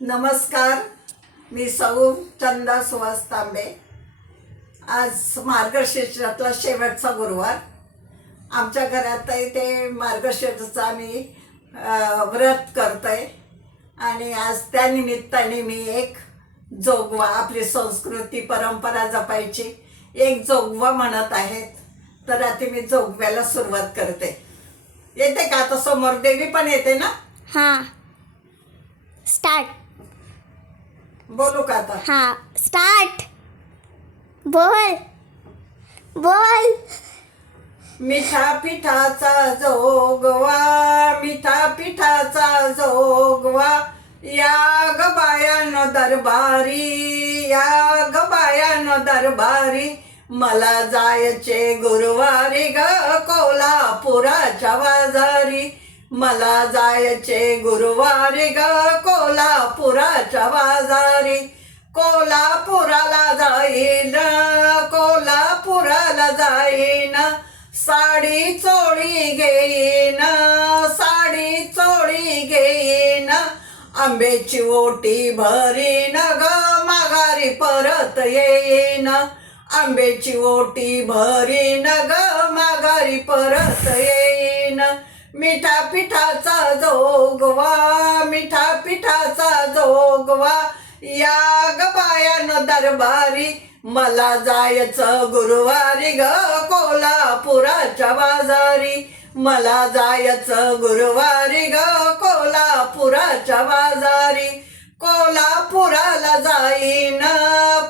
नमस्कार, मी सौ चंदा सुहास तांबे. आज मार्गशीर्षातला शेवटचा गुरुवार. आमच्या घरात ते मार्गशीर्षाचं आम्ही व्रत करतोय आणि आज त्या निमित्ताने मी एक जोगवा, आपली संस्कृती परंपरा जपायची एक जोगवा म्हणत आहेत. तर आता मी जोगव्याला सुरुवात करते. येते का? आता समोर देवी पण येते ना? हाँ स्टार्ट. बोलू का आता? हाँ स्टार्ट. बोल बोल. मिठा पिठाचा जोगवा, मिठा पिठाचा जोगवा, या ग बायानो दरबारी, या ग बायानो दरबारी, मला जायचे गुरुवारी ग कोल्हापुराच्या बाजारी, मला जायचे गुरुवारी ग कोल्हापुराच्या बाजारी, कोल्हापुराला जाईन, कोल्हापुराला जाईन, साडी चोळी घेईन, साडी चोळी घेईन, आंब्याची ओटी भरीन ग माघारी परत येईन, आंब्याची ओटी भरीन ग माघारी परत येईन, मिठा पिठाचा जोगवा, मिठा पिठाचा जोगवा, या ग बायानो दरबारी, मला जायचं गुरुवारी ग कोल्हापुराच्या बाजारी, मला जायचं गुरुवारी ग कोल्हापुराच्या बाजारी, कोल्हापुराला जाईन,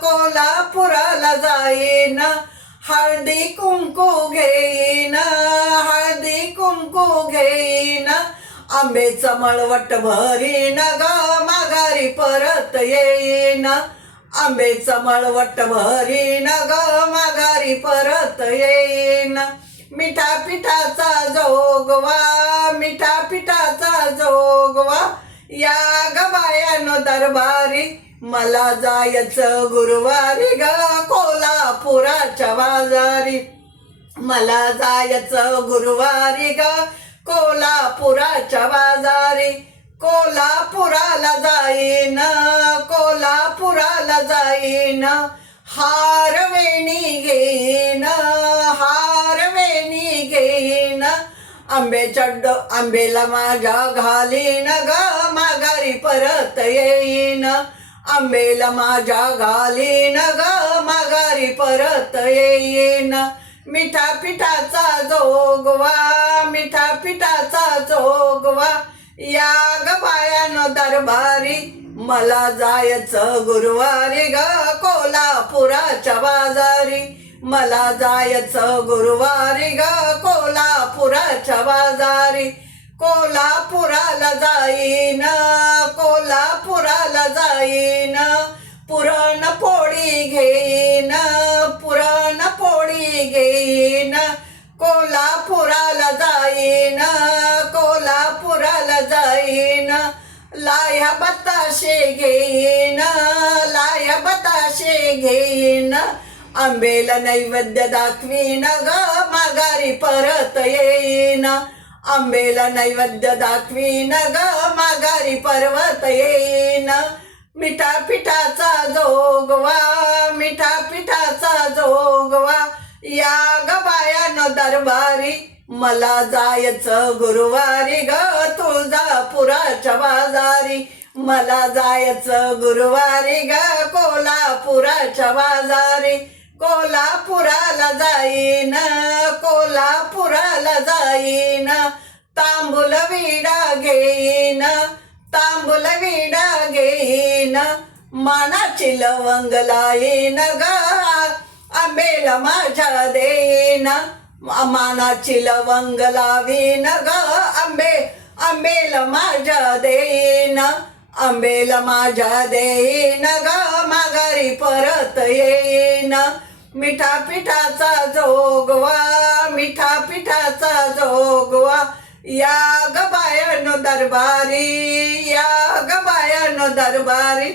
कोल्हापुराला जाईन, हळदी कुंकू घेईन, हळदी कुंकू घेईन, आंब्याचं मळवट भरीन ग माघारी परत येईन, आंब्याचं मळवट भरीन ग माघारी परत येईन, मिठा पिठाचा जोगवा, मिठा पिठाचा जोगवा, या ग बायानो दरबारी, मला जायचं गुरुवारी ग कोल्हापुराच्या बाजारी, मला जायचं गुरुवारी ग कोल्हापुराच्या बाजारी, कोल्हापुराला जाईन, कोल्हापुराला जाईन, हार वेणी घेईन, हार वेणी घेईन, आंब्याला माझ्या घालीन ग माघारी परत येईन, आंब्याला माझ्या घालीन ग माघारी परत येईन, मिठा पिठाचा जोगवा, मिठा पिठाचा जोगवा, या ग बायानो दरबारी, मला जायचं गुरुवारी ग कोल्हापुराच्या बाजारी, मला जायचं गुरुवारी ग कोल्हापुराच्या बाजारी, कोल्हापुराला जाईन, कोल्हापुराला जाईन, पुरण पोळी घेईन, पुरण पोळी घेईन, कोल्हापुराला जाईन, कोल्हापुराला जाईन, लाया बताशे घेईन, लाया बताशे घेईन, आंब्याला नैवेद्य दाखवीन ग माघारी परत येईन, आंब्याला नैवेद्य दाखवीन ग माघारी परत येईन, मिठा पिठाचा जोगवा, मिठा पिठाचा जोगवा, या ग बायानो दरबारी, मला जायचं गुरुवारी ग तुळजापुराच्या बाजारी, मला जायचं गुरुवारी ग कोल्हापुराच्या बाजारी, कोल्हापुराला जाईन, कोल्हापुराला जाईन, तांबूल विडा घेईन, तांबूल विडा घेईन, मानाची लवंग लाईन ग आंब्याला माझ्या देईन, मानाची लवंग लावीन ग आंब्याला माझ्या देईन, आंब्याला माझ्या देईन ग माघारी परत येईन, मिठा पिठाचा जोगवा, मिठा पिठाचा जोगवा, या ग बायानो दरबारी, या ग बायानो दरबारी,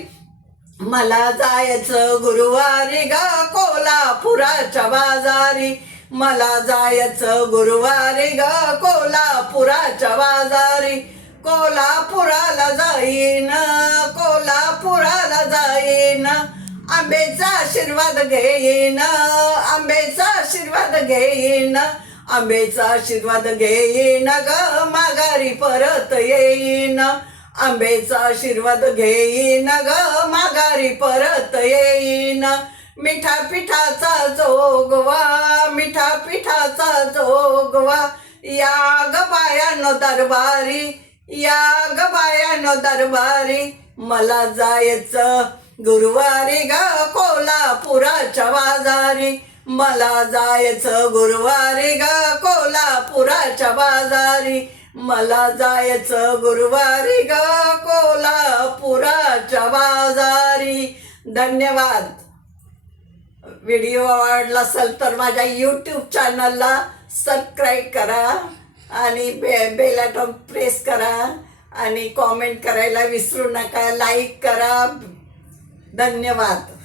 मला जायचं गुरुवारी ग कोल्हापुराच्या बाजारी, मला जायचं गुरुवारी ग कोल्हापुराच्या बाजारी, कोल्हापुराला जाईन, कोल्हा जाईन आंब्याचा आशीर्वाद घेईन आंब्याचा आशीर्वाद घेईन आंब्याचा आशीर्वाद घेईन ग माघारी परत येईन आंब्याचा आशीर्वाद घेईन ग माघारी परत येईन मिठा पिठाचा जोगवा मिठा पिठाचा जोगवा या ग बायानो दरबारी या ग बायानो दरबारी मला जायचं गुरुवारी ग कोल्हापुराच्या बाजारी मला जायचं गुरुवारी ग कोल्हापुराच्या बाजारी मला जायचं गुरुवारी ग कोल्हापुराच्या बाजारी. धन्यवाद. व्हिडिओ आवडला असेल तर माझ्या यूट्यूब चॅनलला सबस्क्राईब करा आणि बेल आयकॉन प्रेस करा आणि कॉमेंट करायला विसरू नका. लाईक करा. धन्यवाद.